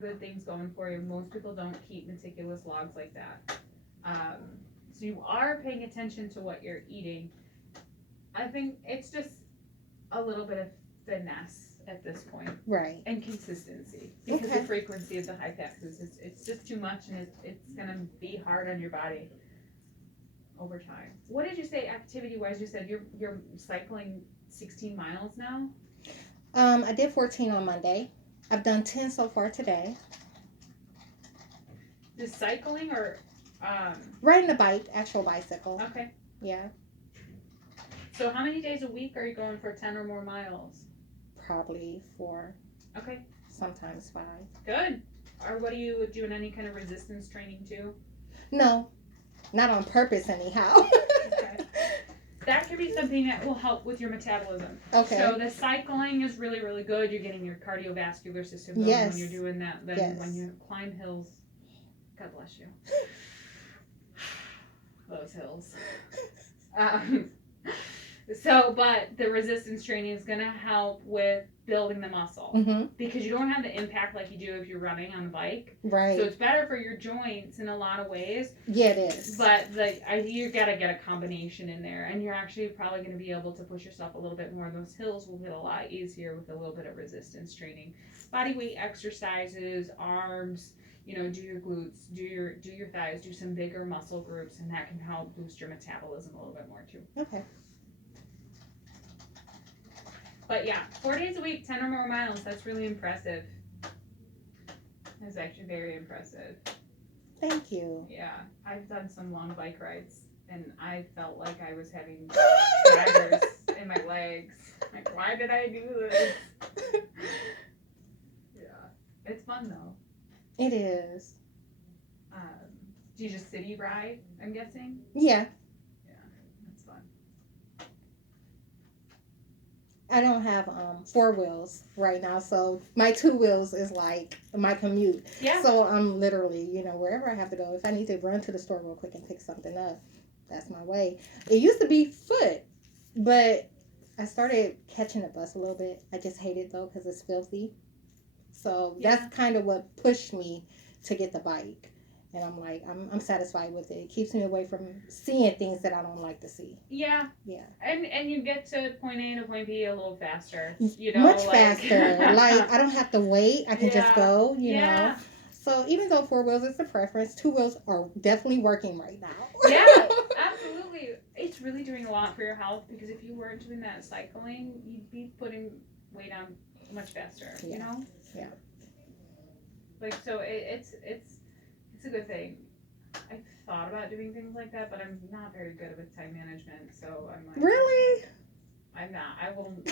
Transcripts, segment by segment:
good things going for you. Most people don't keep meticulous logs like that. So you are paying attention to what you're eating. I think it's just a little bit of finesse at this point. Right. And consistency. Because the frequency of the high fat foods, it's just too much, and it's going to be hard on your body over time. What did you say activity wise? You said you're cycling 16 miles now? I did 14 on Monday. I've done 10 so far today. Just cycling or riding a bike, actual bicycle. Okay. Yeah. So how many days a week are you going for 10 or more miles? Probably 4. Okay. Sometimes 5. Good. Or what are you doing, any kind of resistance training too? No. Not on purpose anyhow. Okay. That could be something that will help with your metabolism. Okay. So the cycling is really, really good. You're getting your cardiovascular system going when you're doing that. Then when you climb hills, God bless you. Those hills. But the resistance training is going to help with building the muscle. Mm-hmm. Because you don't have the impact like you do if you're running on a bike. Right. So it's better for your joints in a lot of ways. Yeah, it is. But you got to get a combination in there. And you're actually probably going to be able to push yourself a little bit more. Those hills will get a lot easier with a little bit of resistance training. Body weight exercises, arms, do your glutes, do your thighs, do some bigger muscle groups, and that can help boost your metabolism a little bit more too. Okay. But yeah, 4 days a week, 10 or more miles, that's really impressive. That's actually very impressive. Thank you. Yeah, I've done some long bike rides, and I felt like I was having daggers in my legs. Like, why did I do this? Yeah, it's fun though. It is. Do you just city ride, I'm guessing? Yeah. Yeah, that's fun. I don't have 4 wheels right now, so my 2 wheels is like my commute. Yeah. So I'm literally, wherever I have to go. If I need to run to the store real quick and pick something up, that's my way. It used to be foot, but I started catching the bus a little bit. I just hate it though because it's filthy. So that's kind of what pushed me to get the bike. And I'm like, I'm satisfied with it. It keeps me away from seeing things that I don't like to see. Yeah. Yeah. And you get to point A to point B a little faster. Much faster. Like, I don't have to wait. I can just go, know. So even though 4 wheels is a preference, 2 wheels are definitely working right now. Yeah, absolutely. It's really doing a lot for your health because if you weren't doing that cycling, you'd be putting weight on much faster, Yeah. Yeah. Like, so it's a good thing. I've thought about doing things like that, but I'm not very good with time management, so I'm like... Really? I'm not. I won't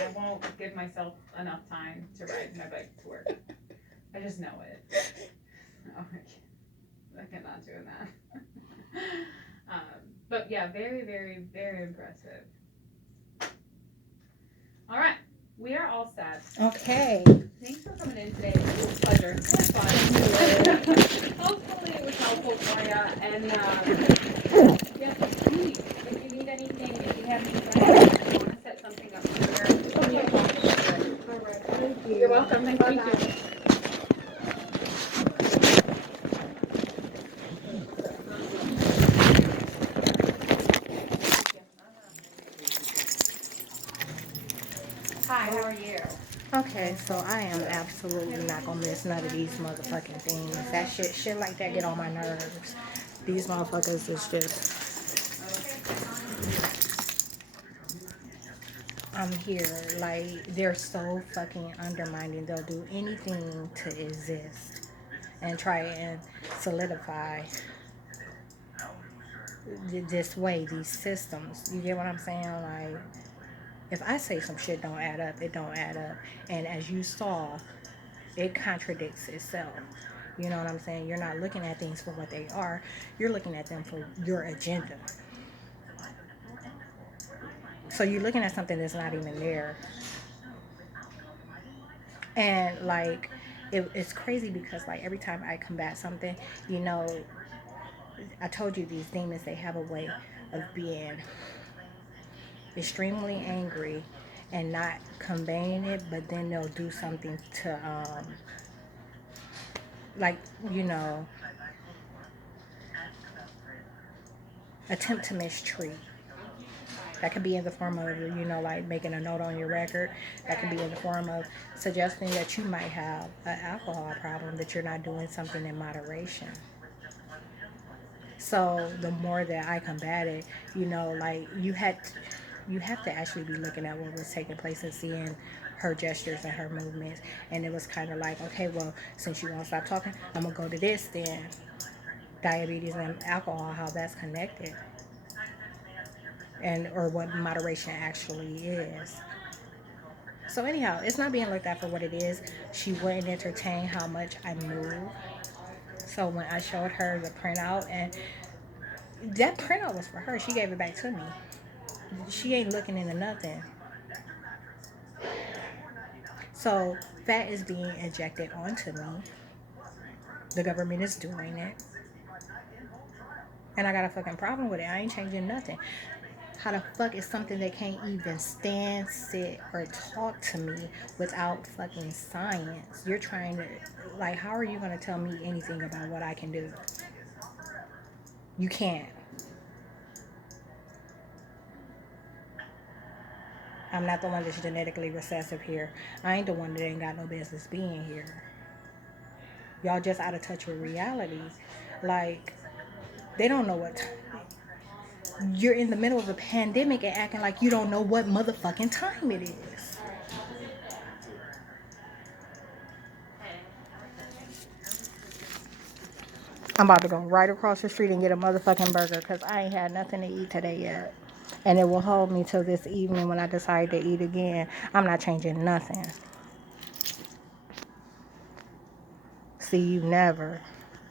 give myself enough time to ride my bike to work. I just know it. Oh, I cannot do that. But yeah, very, very, very impressive. All right. We are all set. Okay. Thanks for coming in today. It was a pleasure. It was fun. Hopefully it was helpful for you. And please, if you need anything, if you have any questions, if you want to set something up here, Okay. all right. Thank you. You're welcome. Thank you. Hi, how are you? Okay, so I am absolutely not gonna miss none of these motherfucking things. That shit like that get on my nerves. These motherfuckers is just... I'm here, like, they're so fucking undermining. They'll do anything to exist and try and solidify this way, these systems. You get what I'm saying? Like, if I say some shit don't add up, it don't add up. And as you saw, it contradicts itself. You know what I'm saying? You're not looking at things for what they are. You're looking at them for your agenda. So you're looking at something that's not even there. And like, it's crazy because like every time I combat something, I told you these demons, they have a way of being extremely angry and not conveying it, but then they'll do something to like, you know, attempt to mistreat. That could be in the form of, you know, like making a note on your record. That could be in the form of suggesting that you might have an alcohol problem, that you're not doing something in moderation. So the more that I combat it, you know, like you have to actually be looking at what was taking place and seeing her gestures and her movements. And it was kind of like, okay, well, since you won't stop talking, I'm gonna go to this then. Diabetes and alcohol, how that's connected, and or what moderation actually is. So anyhow, it's not being looked at for what it is. She wouldn't entertain how much I move. So when I showed her the printout, and that printout was for her, she gave it back to me. She ain't looking into nothing. So fat is being injected onto me. The government is doing it. And I got a fucking problem with it. I ain't changing nothing. How the fuck is something that can't even stand, sit, or talk to me without fucking science? You're trying to, like, how are you going to tell me anything about what I can do? You can't. I'm not the one that's genetically recessive here. I ain't the one that ain't got no business being here. Y'all just out of touch with reality. Like, they don't know what you're in the middle of a pandemic and acting like you don't know what motherfucking time it is. I'm about to go right across the street and get a motherfucking burger because I ain't had nothing to eat today yet. And it will hold me till this evening when I decide to eat again. I'm not changing nothing. See you never.